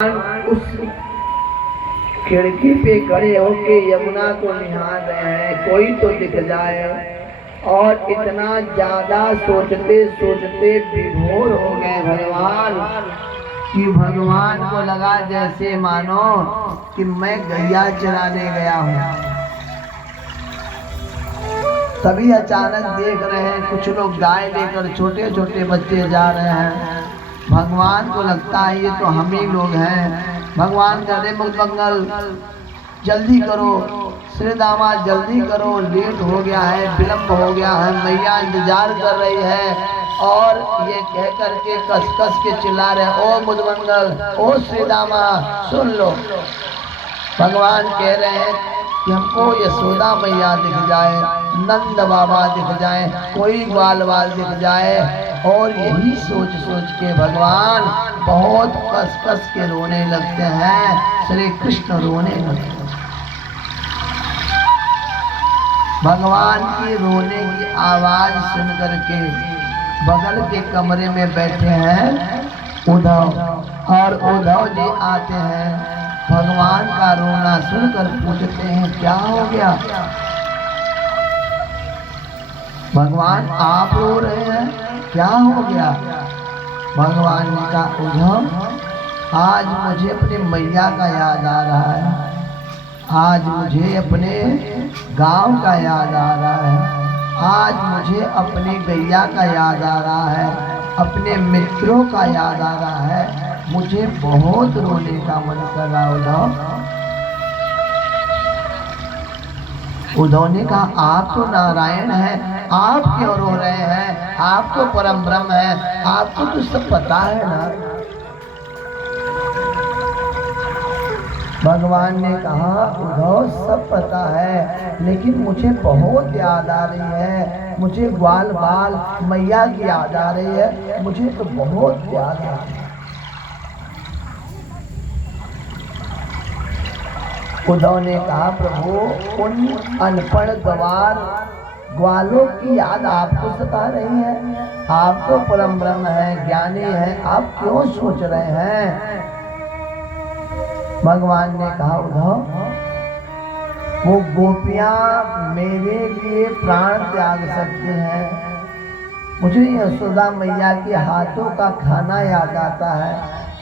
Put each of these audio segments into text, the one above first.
उस खिड़की पे खड़े होके यमुना को निहार रहे हैं, कोई तो दिख जाए। और इतना ज्यादा सोचते सोचते विभोर हो गए भगवान कि भगवान को लगा जैसे मानो कि मैं गैया चराने गया हूँ। तभी अचानक देख रहे हैं कुछ लोग गाय लेकर छोटे छोटे बच्चे जा रहे हैं। भगवान को लगता है ये तो हम ही लोग हैं। भगवान कहते मंगल जल्दी करो, श्री दामाद जल्दी करो, लेट हो गया है, विलम्ब हो गया है, मैया इंतजार कर रही है। और ये कह करके कस कस के चिल्ला रहे, ओ मुदमंगल, ओ श्री दामाद सुन लो। भगवान कह रहे हैं कि हमको यशोदा मैया दिख जाए, नंद बाबा दिख जाए, कोई ग्वाल वाल दिख जाए। और यही सोच सोच के भगवान बहुत कस कस के रोने लगते हैं। श्री कृष्ण रोने लगते हैं। भगवान की रोने की आवाज सुन करके बगल के कमरे में बैठे हैं उद्धव, और उद्धव जी आते हैं। भगवान का रोना सुनकर पूछते हैं क्या हो गया? भगवान आप रो रहे हैं, क्या हो गया? भगवान ने कहा उद्धव, आज मुझे अपनी मैया का याद आ रहा है, आज मुझे अपने गांव का याद आ रहा है, आज मुझे अपनी गैया का याद आ रहा है, अपने मित्रों का याद आ रहा है। मुझे बहुत रोने का मन कर रहा। उद्धव ने कहा आप तो नारायण हैं, आप क्यों रो रहे हैं? आप तो परम ब्रह्म हैं, आपको तो सब पता है ना। भगवान ने कहा उद्धव सब पता है, लेकिन मुझे बहुत याद आ रही है, मुझे ग्वाल बाल मैया की याद आ रही है, मुझे तो बहुत याद आ रही है। उद्धव ने कहा प्रभु उन अनपढ़ गवार ग्वालों की याद आपको सता रही है, आप तो परम ब्रह्म है, ज्ञानी है, आप क्यों सोच रहे हैं? भगवान ने कहा उद्धव वो गोपियां मेरे लिए प्राण त्याग सकती हैं, मुझे यशोदा मैया के हाथों का खाना याद आता है,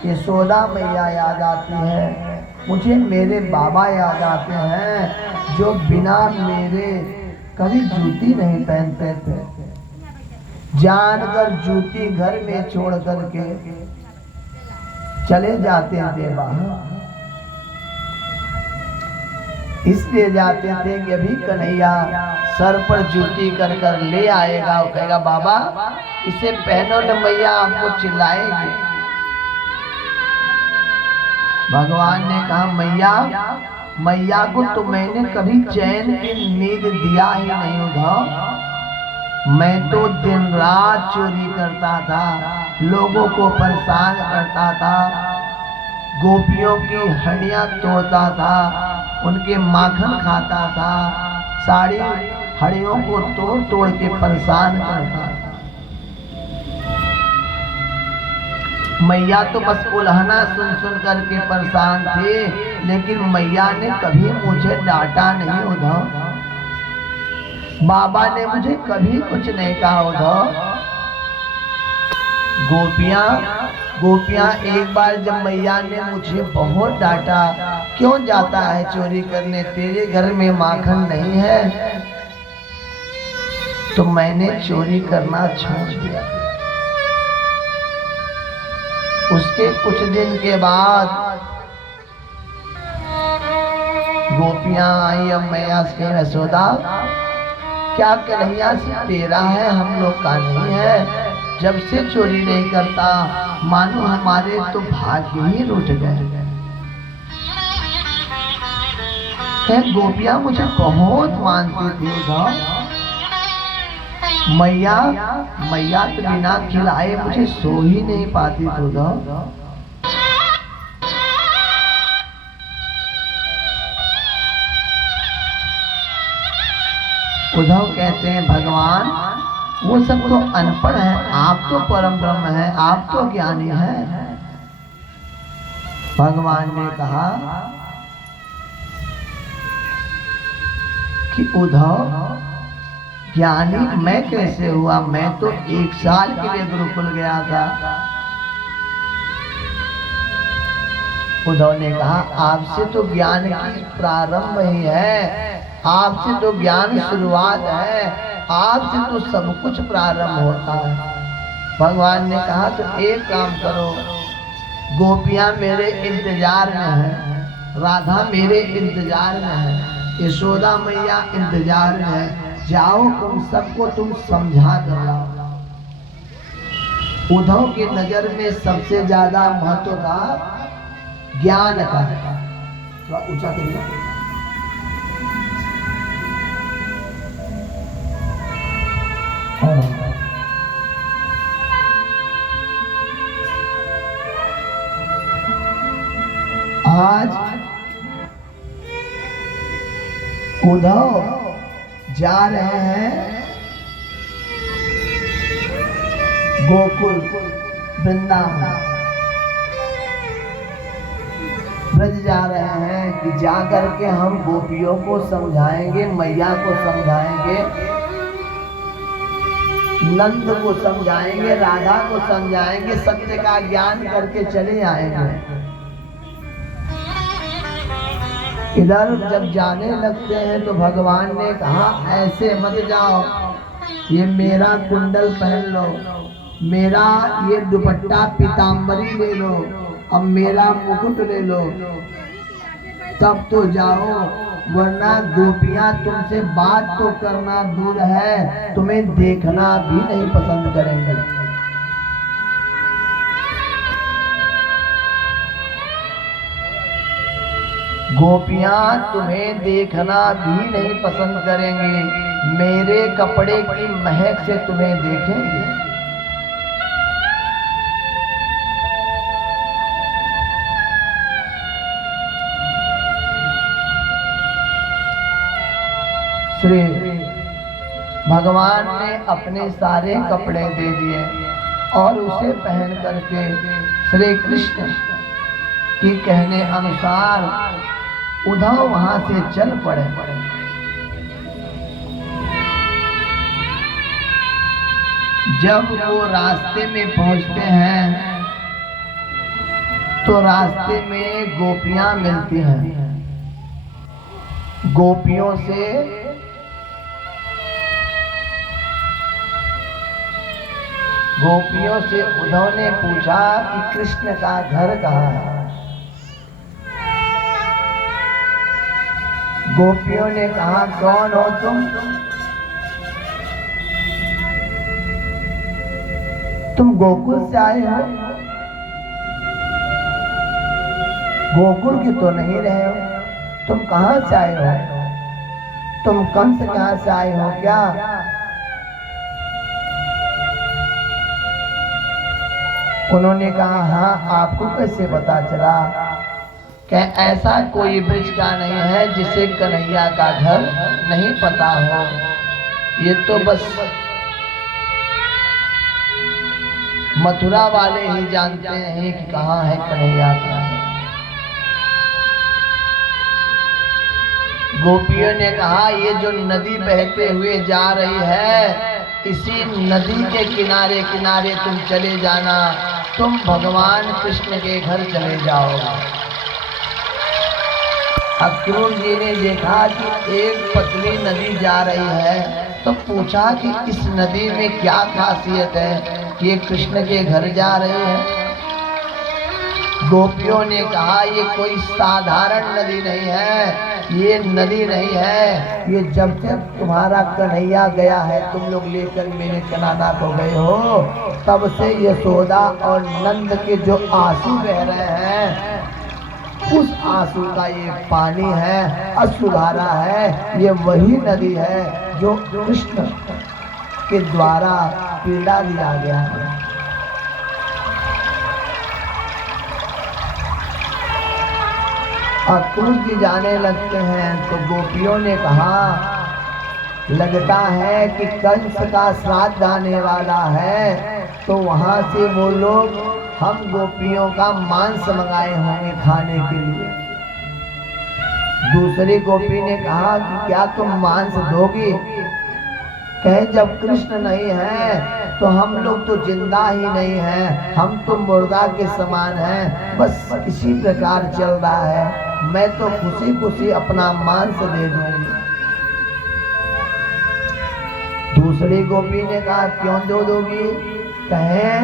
यशोदा मैया याद आती है, मुझे मेरे बाबा याद आते हैं जो बिना मेरे कभी जूती नहीं पहनते थे, जानकर जूती घर में छोड़ करके चले जाते थे बाहर, इसलिए जाते थे कि अभी कन्हैया सर पर जूती कर कर ले आएगा और कहेगा बाबा इसे पहनो न, मैया आपको चिल्लाएगी। भगवान ने कहा मैया को तो मैंने कभी चैन की नींद दिया ही नहीं उद्धव, मैं तो दिन रात चोरी करता था, लोगों को परेशान करता था, गोपियों की हड्डियां तोड़ता था, उनके माखन खाता था, साड़ी हड्डियों को तोड़ तोड़ के परेशान करता था। मैया तो बस उल्हना सुन सुन करके परेशान थे, लेकिन मैया ने कभी मुझे डांटा नहीं उद्धव, बाबा ने मुझे कभी कुछ नहीं कहा उद्धव। गोपियां एक बार जब मैया ने मुझे बहुत डांटा, क्यों जाता है चोरी करने, तेरे घर में माखन नहीं है, तो मैंने चोरी करना छोड़ दिया। उसके कुछ दिन के बाद गोपियां आई, अब मैया से यशोदा क्या कन्हैया से तेरा है, हम लोग का नहीं है, जब से चोरी नहीं करता मानो हमारे तो भाग्य ही रुठ गए। गोपियां मुझे बहुत मानती थी उद्धव, मैया तो बिना खिलाए मुझे सो ही नहीं पाती थी उद्धव। उद्धव कहते हैं भगवान वो सब तो अनपढ़ है, आप तो परम ब्रह्म है, आप तो ज्ञानी है, भगवान ने कहा कि उद्धव ज्ञानी मैं कैसे हुआ, मैं तो 1 साल के लिए गुरुकुल गया था। उद्धव ने कहा आपसे तो ज्ञान की प्रारंभ ही है, आपसे तो ज्ञान शुरुआत है, आपसे तो सब कुछ प्रारंभ होता है। भगवान ने कहा तो एक काम करो, गोपियां मेरे इंतजार में हैं, राधा मेरे इंतजार में है, यशोदा मैया इंतजार में है, जाओ तुम सबको तुम समझा कर लाओ। उद्धव की नजर में सबसे ज्यादा महत्व था ज्ञान का। थोड़ा ऊंचा करिए। आज उद्धव जा रहे हैं गोकुल वृंदावन, ब्रज जा रहे हैं कि जाकर के हम गोपियों को समझाएंगे, मैया को समझाएंगे, नंद को समझाएंगे, राधा को समझाएंगे, सत्य का ज्ञान करके चले आएंगे। इधर जब जाने लगते हैं तो भगवान ने कहा ऐसे मत जाओ, ये मेरा कुंडल पहन लो, मेरा ये दुपट्टा पीतांबरी ले लो, अब मेरा मुकुट ले लो, तब तो जाओ, वरना गोपियां तुमसे बात तो करना दूर है, तुम्हें देखना भी नहीं पसंद करेंगे। गोपियां तुम्हें देखना भी नहीं पसंद करेंगे, मेरे कपड़े की महक से तुम्हें देखेंगे। श्री भगवान ने अपने सारे कपड़े दे दिए और उसे पहन करके श्री कृष्ण की कहने अनुसार उद्धव वहां से चल पड़े। जब वो रास्ते में पहुंचते हैं तो रास्ते में गोपियां मिलती हैं। गोपियों से उद्धव ने पूछा कि कृष्ण का घर कहाँ है। गोपियों ने कहा कौन हो तुम गोकुल से आए हो, गोकुल के तो नहीं रहे हो, तुम कहाँ से आए हो, तुम कंस कहाँ से आए हो क्या? उन्होंने कहा हाँ, आपको कैसे पता चला? क्या ऐसा कोई ब्रज का नहीं है जिसे कन्हैया का घर नहीं पता हो, ये तो बस मथुरा वाले ही जानते हैं कि कहाँ है कन्हैया का घर। गोपियों ने कहा ये जो नदी बहते हुए जा रही है, इसी नदी के किनारे किनारे तुम चले जाना, तुम भगवान कृष्ण के घर चले जाओगे। अक्रूर जी ने देखा कि एक पतली नदी जा रही है तो पूछा कि इस नदी में क्या खासियत है कि ये कृष्ण के घर जा रही है। गोपियों ने कहा ये कोई साधारण नदी नहीं है, ये नदी नहीं है, ये जब से तुम्हारा कन्हैया गया है, तुम लोग लेकर मेरे कनाडा को गए हो, तब से यशोदा और नंद के जो आंसू बह रहे हैं, उस आंसू का ये पानी है, अश्रुधारा है, ये वही नदी है जो कृष्ण के द्वारा पीड़ा दिया गया है। अक्रूर जी जाने लगते हैं तो गोपियों ने कहा लगता है कि कंस का श्राद्ध आने वाला है, तो वहां से वो लोग हम गोपियों का मांस मंगाए होंगे खाने के लिए। दूसरी गोपी ने कहा कि क्या तुम मांस दोगी? कहे जब कृष्ण नहीं है तो हम लोग तो जिंदा ही नहीं हैं, हम तो मुर्दा के समान हैं, बस किसी प्रकार चल रहा है, मैं तो खुशी खुशी अपना मांस दे दूंगी। दूसरी गोपी ने कहा क्यों दे दोगी? कहें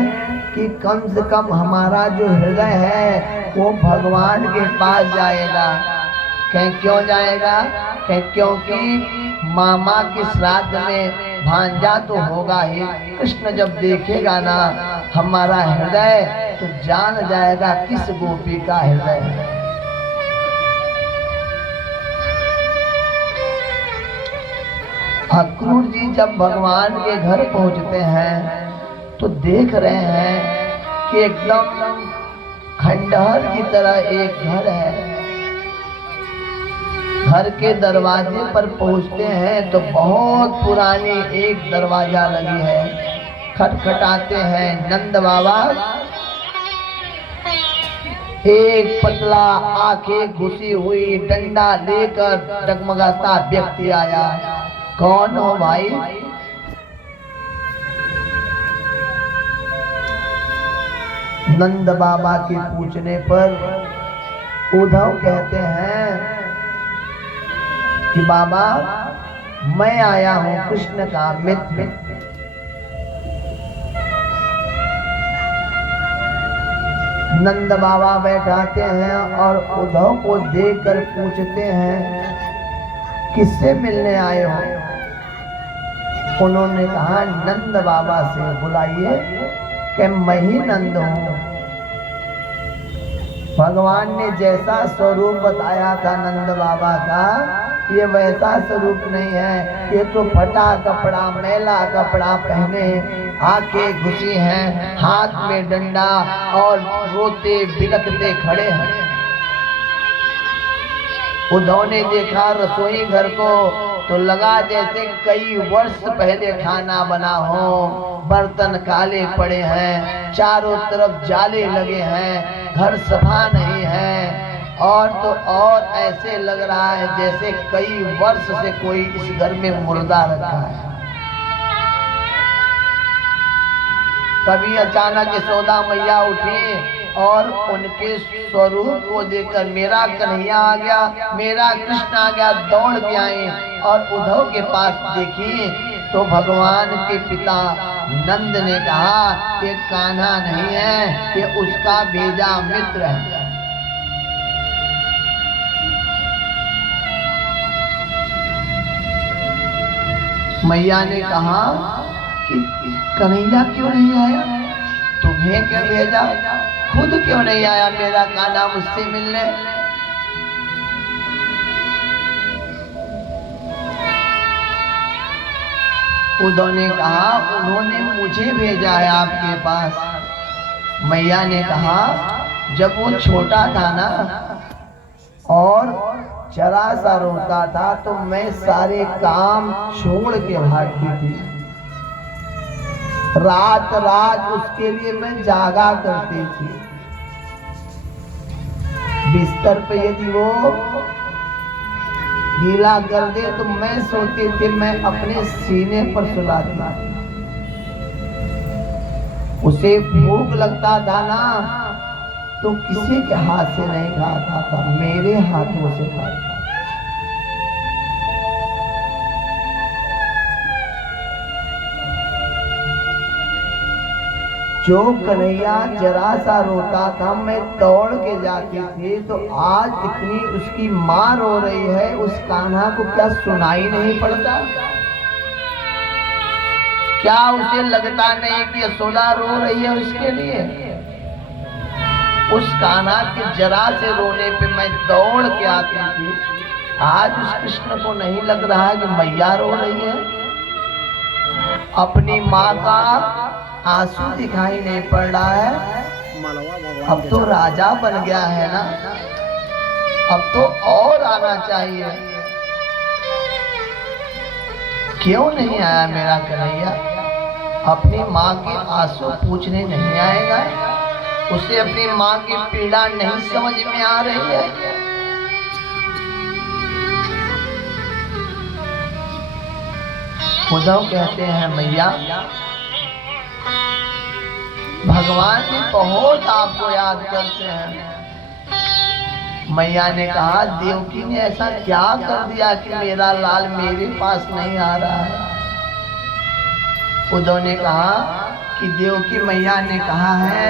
कि कम से कम हमारा जो हृदय है वो भगवान के पास जाएगा। कहें क्यों जाएगा? कहें क्योंकि मामा के श्राद्ध में भांजा तो होगा ही, कृष्ण जब देखेगा ना हमारा हृदय तो जान जाएगा किस गोपी का हृदय है। अक्रूर जी जब भगवान के घर पहुंचते हैं तो देख रहे हैं कि एकदम खंडहर की तरह एक घर है। घर के दरवाजे पर पहुंचते हैं तो बहुत पुरानी एक दरवाजा लगी है। खटखटाते हैं, नंद बाबा एक पतला आंखें घुसी हुई डंडा लेकर डगमगाता व्यक्ति आया। कौन हो भाई? नंद बाबा के पूछने पर उद्धव कहते हैं कि बाबा मैं आया हूं कृष्ण का मित्र। नंद बाबा बैठाते हैं और उद्धव को देखकर पूछते हैं किससे मिलने आए हो? उन्होंने कहा नंद बाबा से बुलाइए कि मैं ही नंद हूं। भगवान ने जैसा स्वरूप बताया था नंद बाबा का ये वैसा स्वरूप नहीं है। ये तो फटा कपड़ा मैला कपड़ा पहने, आंखें घुसी हैं, हाथ में डंडा और रोते बिलखते खड़े हैं। उद्धव ने देखा रसोई घर को तो लगा जैसे कई वर्ष पहले खाना बना हो। बर्तन काले पड़े हैं, चारों तरफ जाले लगे हैं, घर सफा नहीं है और तो और ऐसे लग रहा है जैसे कई वर्ष से कोई इस घर में मुर्दा रखा है। तभी अचानक यशोदा मैया उठी और उनके स्वरूप को देखकर मेरा कन्हैया आ गया, मेरा कृष्ण आ गया, दौड़ के आए और उद्धव के पास देखी तो भगवान के पिता नंद ने कहा ये कान्हा नहीं है, ये उसका भेजा मित्र है। मैया ने कहा कि कन्हैया क्यों नहीं आया? तुम्हें क्यों भेजा? खुद क्यों नहीं आया मेरा कान्हा मुझसे मिलने? उद्धव ने कहा उन्होंने मुझे भेजा है आपके पास। मैया ने कहा जब वो छोटा था ना और जरा सा रोता था तो मैं सारे काम छोड़ के भागती थी। रात रात उसके लिए मैं जागा करती थी। बिस्तर पे यदि वो गीला कर दे तो मैं सोती थी, मैं अपने सीने पर सुलाती थी। उसे भूख लगता था ना तो किसी के हाथ से नहीं खाता था, मेरे हाथों से खाता। जो कन्हैया जरा सा रोता था मैं दौड़ के जाती थी, तो आज इतनी उसकी मां रो रही है, उस कान्हा को क्या सुनाई नहीं पड़ता? क्या उसे लगता नहीं कि यशोदा रो रही है उसके लिए? उस कान्हा के जरा से रोने पे मैं दौड़ के आती थी। आज उस कृष्ण को नहीं लग रहा है कि मैया रो रही है? अपनी माँ का आंसू दिखाई नहीं पड़ रहा है। अब तो राजा बन गया है ना, अब तो और आना चाहिए। क्यों नहीं आया मेरा कन्हैया? अपनी माँ के आंसू पूछने नहीं आएगा, उसे अपनी माँ की पीड़ा नहीं समझ में आ रही है। उद्धव कहते हैं मैया भगवान भी बहुत आपको याद करते हैं। मैया ने कहा देवकी ने ऐसा क्या कर दिया कि मेरा लाल मेरे पास नहीं आ रहा है। उद्धव ने कहा कि देवकी मैया ने कहा है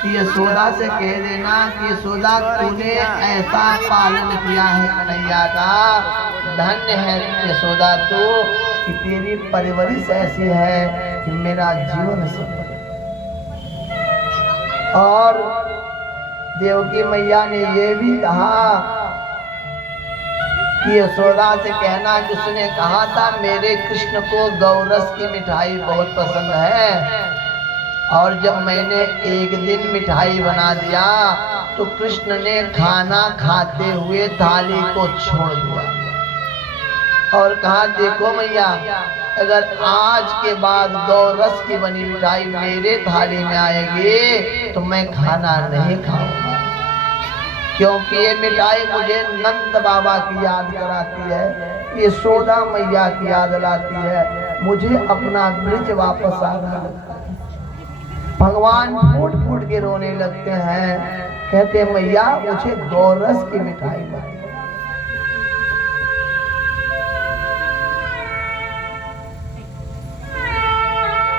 कि यशोदा से कह देना कि यशोदा तूने ऐसा पालन किया है कन्हैया का, धन्य है यशोदा तू कि तेरी परवरिश ऐसी है कि मेरा जीवन सफल। और देवकी मैया ने ये भी कहा कि यशोदा से कहना कि उसने कहा था मेरे कृष्ण को गौरस की मिठाई बहुत पसंद है, और जब मैंने एक दिन मिठाई बना दिया तो कृष्ण ने खाना खाते हुए थाली को छोड़ दिया और कहा देखो मैया अगर आज के बाद गौरस की बनी मिठाई मेरे थाली में आएगी तो मैं खाना नहीं खाऊंगा, क्योंकि ये मिठाई मुझे नंद बाबा की याद कराती है, ये यशोदा मैया की याद लाती है, मुझे अपना ब्रज वापस आना लगता है। भगवान फूट फूट के रोने लगते हैं, कहते मैया मुझे गौरस की मिठाई ला।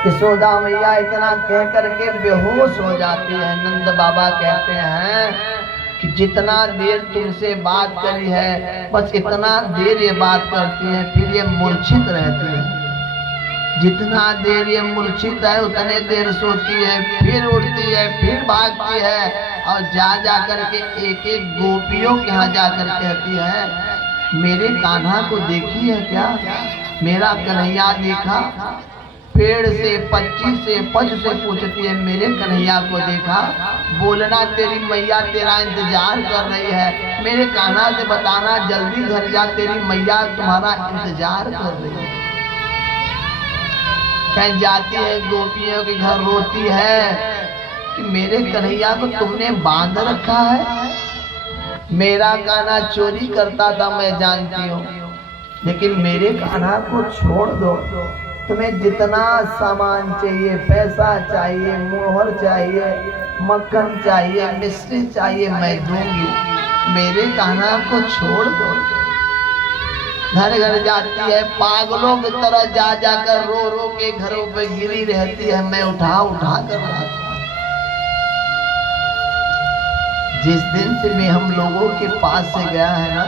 यशोदा मैया इतना कह करके बेहोश हो जाती है। नंद बाबा कहते हैं कि जितना देर तुमसे बात करी है बस इतना देर ये बात करती है, फिर ये मूर्छित रहती है। जितना देर ये मूर्छित है उतने देर सोती है, फिर उठती है, फिर भागती है और जा करके एक एक गोपियों के यहाँ जाकर कहती है मेरे कान्हा को देखी है क्या, मेरा कन्हैया देखा। पेड़ से पक्षी से पश से पूछती है मेरे कन्हैया को देखा, बोलना तेरी मैया तेरा इंतजार कर रही है, मेरे कान्हा से बताना जल्दी घर जा तेरी मैया तुम्हारा इंतजार कर रही है। कहीं जाती है गोपियों के घर रोती है कि मेरे कन्हैया को तुमने बांध रखा है, मेरा कान्हा चोरी करता था मैं जानती हूँ, लेकिन मेरे कान्हा को छोड़ दो, तुम्हें जितना सामान चाहिए, पैसा चाहिए, मोहर चाहिए, मक्खन चाहिए, मिश्री चाहिए मैं दूंगी, मेरे कान्हा को छोड़ दो। घर घर जाती है, पागलों की तरह जा जाकर रो रो के घरों पे गिरी रहती है, मैं उठा उठा कर लाता। जिस दिन से मैं हम लोगों के पास से गया है ना,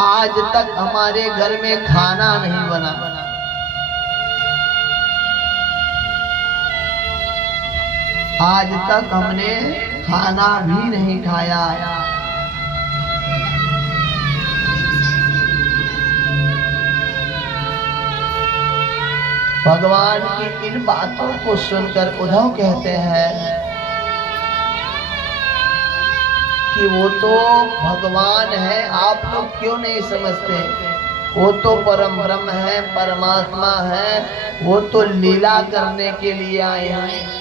आज तक हमारे घर में खाना नहीं बना, आज तक हमने खाना भी नहीं खाया। भगवान की इन बातों को सुनकर उद्धव कहते हैं कि वो तो भगवान है, आप लोग क्यों नहीं समझते, वो तो परम ब्रह्म है, परमात्मा है, वो तो लीला करने के लिए आए हैं।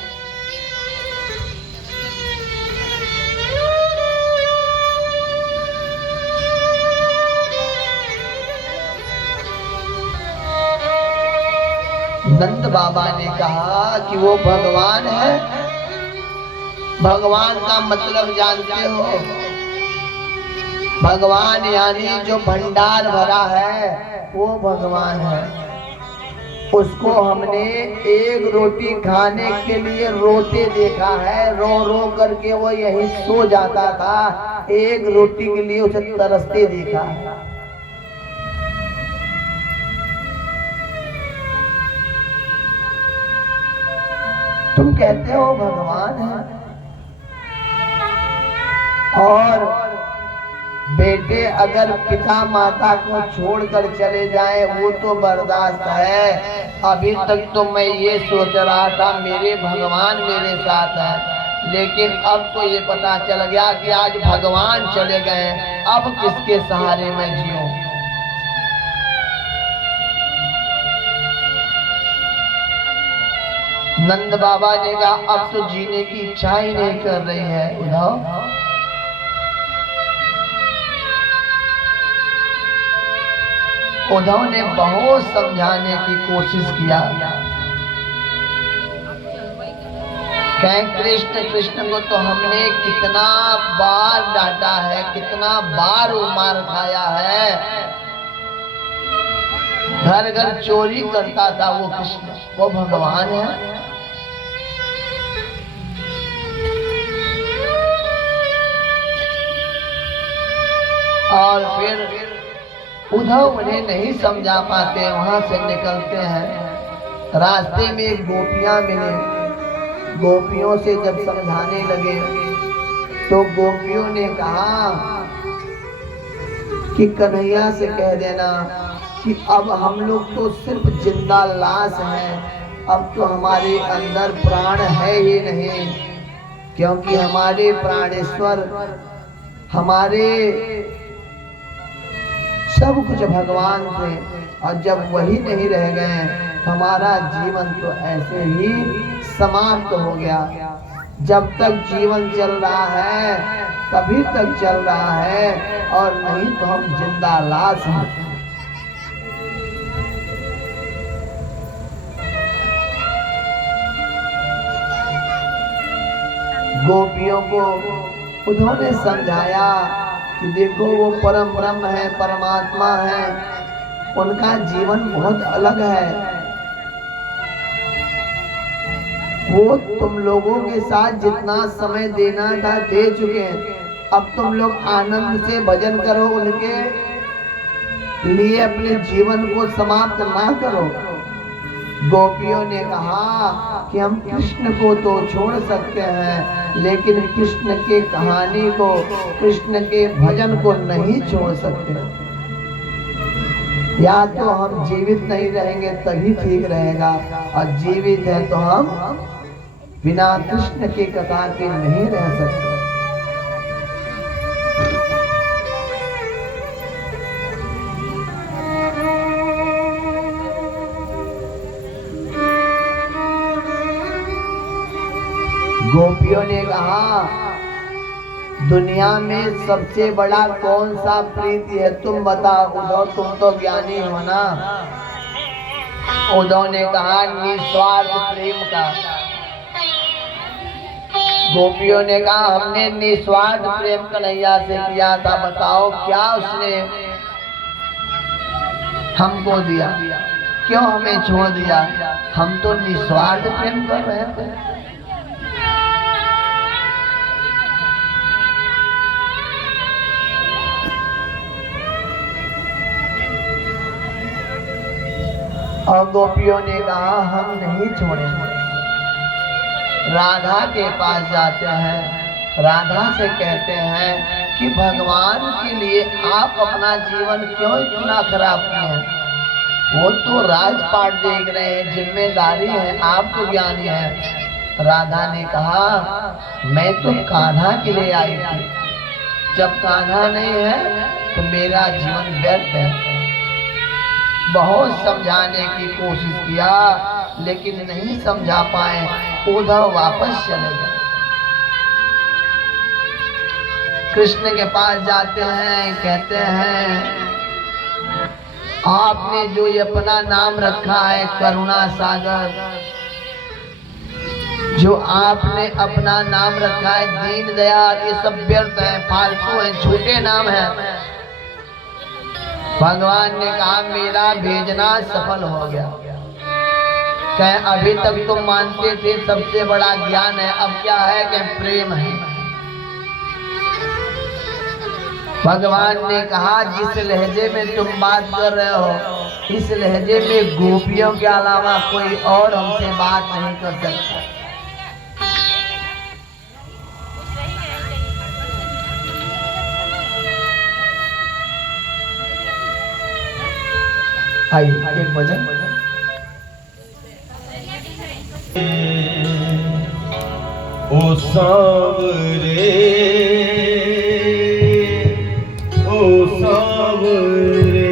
नंद बाबा ने कहा कि वो भगवान है। भगवान का मतलब जानते हो, भगवान यानी जो भंडार भरा है वो भगवान है। उसको हमने एक रोटी खाने के लिए रोते देखा है, रो रो करके वो यहीं सो जाता था, एक रोटी के लिए उसे तरसते देखा है। तुम कहते हो भगवान है, और बेटे अगर पिता माता को छोड़कर चले जाएं वो तो बर्दाश्त है। अभी तक तो मैं ये सोच रहा था मेरे भगवान मेरे साथ है, लेकिन अब तो ये पता चल गया कि आज भगवान चले गए, अब किसके सहारे मैं जीऊं। नंद बाबा ने कहा अब तो जीने की इच्छा ही नहीं कर रही है उद्धव। उद्धव ने बहुत समझाने की कोशिश किया। कहें कृष्ण कृष्ण को तो हमने कितना बार डांटा है, कितना बार मार खाया है। घर घर चोरी करता था वो कृष्ण, वो भगवान है। और फिर उद्धव उन्हें नहीं समझा पाते, वहां से निकलते हैं। रास्ते में एक गोपियां मिले। गोपियों से जब समझाने लगे तो गोपियों ने कहा कि कन्हैया से कह देना कि अब हम लोग तो सिर्फ जिंदा लाश हैं, अब तो हमारे अंदर प्राण है ही नहीं, क्योंकि हमारे प्राणेश्वर, हमारे सब कुछ भगवान थे, और जब वही नहीं रह गए हमारा जीवन तो ऐसे ही समाप्त हो गया। जब तक जीवन चल रहा है तभी तक चल रहा है, और नहीं तो हम जिंदा लाश हैं। गोपियों को उन्होंने समझाया कि देखो वो परम ब्रह्म है, परमात्मा है, उनका जीवन बहुत अलग है। वो तुम लोगों के साथ जितना समय देना था दे चुके हैं, अब तुम लोग आनंद से भजन करो, उनके लिए अपने जीवन को समाप्त ना करो। गोपियों ने कहा कि हम कृष्ण को तो छोड़ सकते हैं, लेकिन कृष्ण के कहानी को, कृष्ण के भजन को नहीं छोड़ सकते। या तो हम जीवित नहीं रहेंगे तभी ठीक रहेगा, और जीवित है तो हम बिना कृष्ण की कथा के नहीं रह सकते। गोपियों ने कहा दुनिया में सबसे बड़ा कौन सा प्रीति है, तुम बताओ उद्धव, तुम तो ज्ञानी हो ना। उद्धव ने कहा निस्वार्थ प्रेम का। गोपियों ने कहा हमने निस्वार्थ प्रेम कन्हैया से किया था, बताओ क्या उसने हमको दिया, क्यों हमें छोड़ दिया, हम तो निस्वार्थ प्रेम कर रहे थे। और गोपियों ने कहा हम नहीं छोड़ेंगे। राधा के पास जाते हैं, राधा से कहते हैं कि भगवान के लिए आप अपना जीवन क्यों इतना खराब किए हैं, वो तो राजपाट देख रहे हैं, जिम्मेदारी है, आप तो ज्ञानी हैं। राधा ने कहा मैं तो कान्हा के लिए आई थी, जब कान्हा नहीं है तो मेरा जीवन व्यर्थ है। बहुत समझाने की कोशिश किया लेकिन नहीं समझा पाए, उद्धव वापस चले गए। कृष्ण के पास जाते हैं, कहते हैं आपने जो ये अपना नाम रखा है करुणा सागर, जो आपने अपना नाम रखा है दीन दयाल, ये सब व्यर्थ है, फालतू है, झूठे नाम है। भगवान ने कहा मेरा भेजना सफल हो गया। कहे अभी तक तुम मानते थे सबसे बड़ा ज्ञान है, अब क्या है कि प्रेम है। भगवान ने कहा जिस लहजे में तुम बात कर रहे हो, इस लहजे में गोपियों के अलावा कोई और हमसे बात नहीं कर सकता। आइए एक भजन। ओ सांवरे, ओ सांवरे,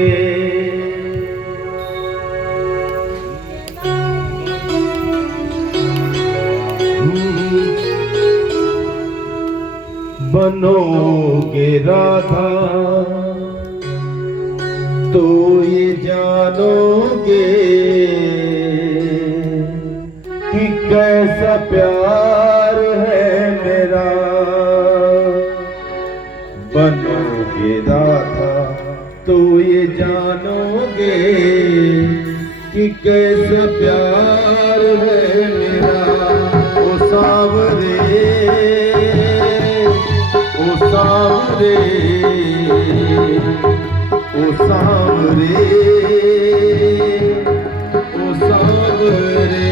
बनोगे राधा तो ये जानोगे कि कैसा प्यार है मेरा। बनोगे राधा तो ये जानोगे कि कैसा प्यार है मेरा। ओ सांवरे, ओ सांवरे, ओ सांवरे, ओ सांवरे।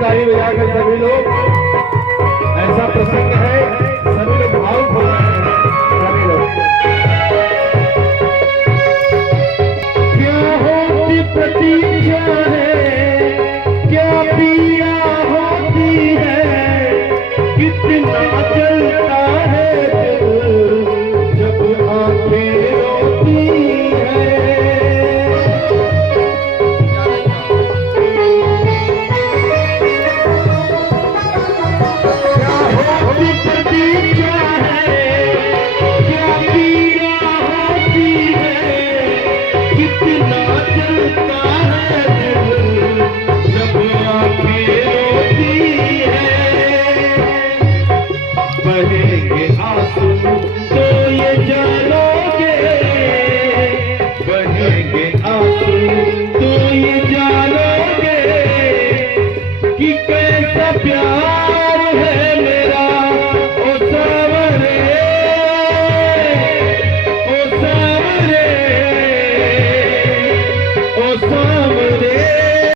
ताली बजाकर सभी लोग